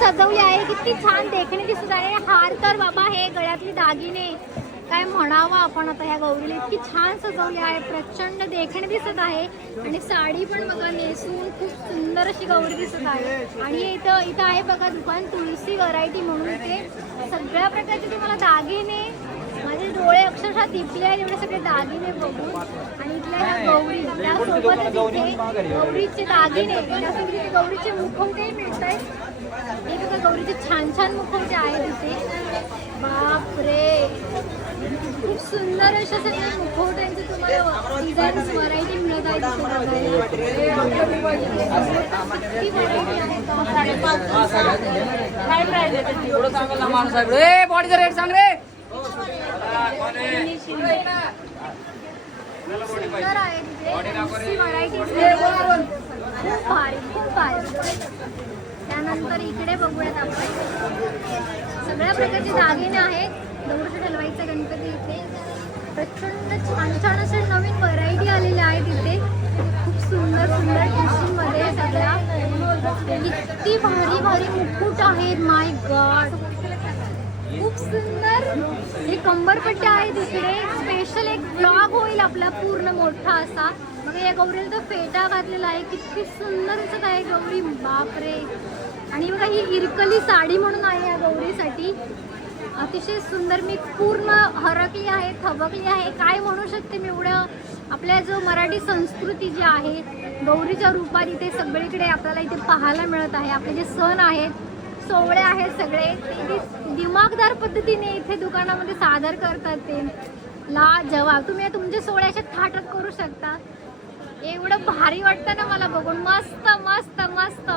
सजवली आहे, किती छान देखणे दिसत आहे. हार तर बाबा, हे गळ्यातले दागिने काय म्हणावं आपण आता. ह्या गौरीला इतकी छान सजवली आहे, प्रचंड देखणे दिसत आहे. आणि साडी पण बघा नेसून खूप सुंदर अशी गौरी दिसत आहे. आणि इथं आहे बघा दुकान तुळशी व्हरायटी म्हणून. ते सगळ्या प्रकारचे तुम्हाला दागिने, माझे डोळे अक्षरशः दिपले आहेत एवढे सगळे दागिने बघून. आणि इथल्या ह्या गौरी, त्यासोबतच इथे गौरीचे दागिने, त्यासोबत इथे गौरीचे मुखवटे मिळत आहेत. हे बघा गौरीचे छान छान मुखवटे आहेत इथे. बापरे, खूप सुंदर अशा सगळ्या मुखवट्यांचे तुम्हाला डिझाईन्स व्हरायटी मिळत आहे सुंदर आहे तिथे व्हरायटी. खूप भारी, खूप भारी. त्यानंतर इकडे बघूयात आपण, सगळ्या प्रकारचे दागिने आहेत. दगडूशेठ हलवाईचा गणपती इथे प्रचंड छान छान असे नवीन व्हरायटी आलेल्या आहेत इथे. खूप सुंदर सुंदर टिशूमध्ये सगळ्या किती भारी भारी मुकुट आहेत. माय गॉड, खूप सुंदर. हे कंबरपट्ट्या आहेत इकडे. स्पेशल एक ब्लॉग होईल आपला पूर्ण मोठा असा. मग या गौरीला तर फेटा घातलेला आहे, किती सुंदर दिसत आहे गौरी. बापरे. आणि बघा ही इरकली साडी म्हणून आहे या गौरीसाठी, अतिशय सुंदर. मी पूर्ण हरकली आहे, थबकली आहे, काय म्हणू शकते मी. एवढं आपल्या जो मराठी संस्कृती जी आहे गौरीच्या रूपात इथे सगळीकडे आपल्याला इथे पाहायला मिळत आहे. आपले जे सण आहेत, सोहळे आहेत सगळे, ते दिमागदार पद्धतीने इथे दुकानामध्ये सादर करतात. ते लाजवाब. तुम्ही तुमचे सोहळे असे थाटात करू शकता. एवढं भारी वाटतं ना मला बघून. मस्त मस्त मस्त.